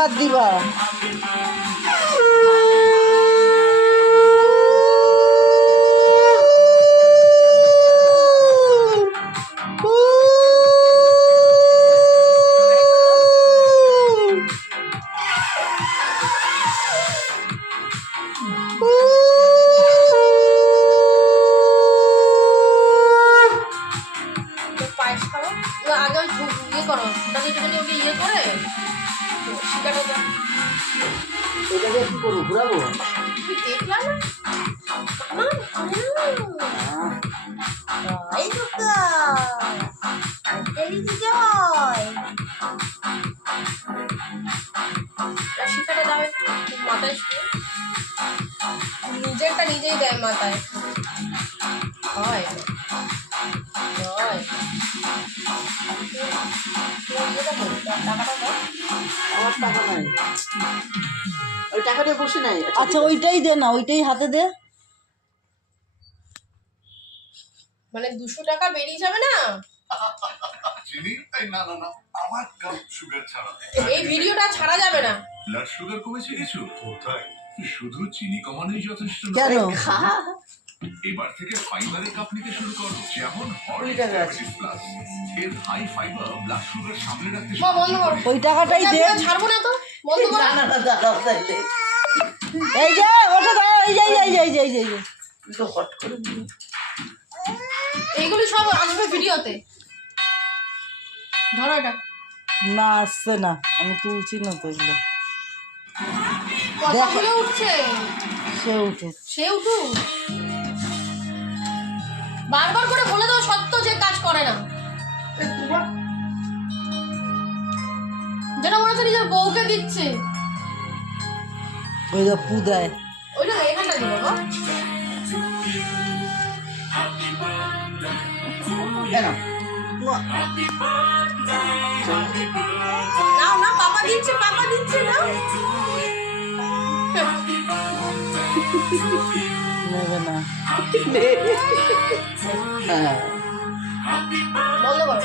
আশীর্বাদ দিবা। আগে ইয়ে করো, ওটাকে একটুখানি ওকে ইয়ে করে শিকাটা দাও। এটাকে কি করবো, ঘুরাবো? তুমি দেখলাম না এই দুটা এই জয় শিকাটা দাও একটু মাথায় শুয়ে, নিজেরটা নিজেই দেয় মাথায়। হয় হয় আমার টাকা নাই, ওই টাকাটা বসে নাই। আচ্ছা ওইটাই দে না, ওইটাই হাতে দে। মানে 200 টাকা বেরিয়ে যাবে না। এই ভিডিওটা ছাড়া যাবে না। ব্লাড সুগার কমেছে কিছু? কোথায়, শুধু চিনি কমানোই যথেষ্ট। কেন? এবার থেকে ফাইবারের কাপ নিতে শুরু করো, যেমন ডায়াবেটিস প্লাস। এর হাই ফাইবার ব্লাড সুগার সামলে রাখতে বন্ধ করো, ওই টাকাটাই দে। ছাড়বো না তো, বন্ধ করো। না না দাঁড়াও তাইলে। এই যে ওটা দাও, এই যে এই যে এই যে এই যে তো হট করে দিলি। এইগুলি সব আসবে ভিডিওতে। ধরো এটা। না আসছে না, আমি তুলছি না তো এগুলো। কথাগুলো উঠছে, সে উঠে, সে উঠুক। বারবার করে বলে দাও সত্য যে কাজ করে না, যেটা মনে হচ্ছে নিজের বউকে দিচ্ছে। ওই যে পু দেয়। ওইটা এখানটা দিব গো। নাও না, পাপা দিচ্ছে, পাপা দিচ্ছে না। নেবে না। বন্ধ করো।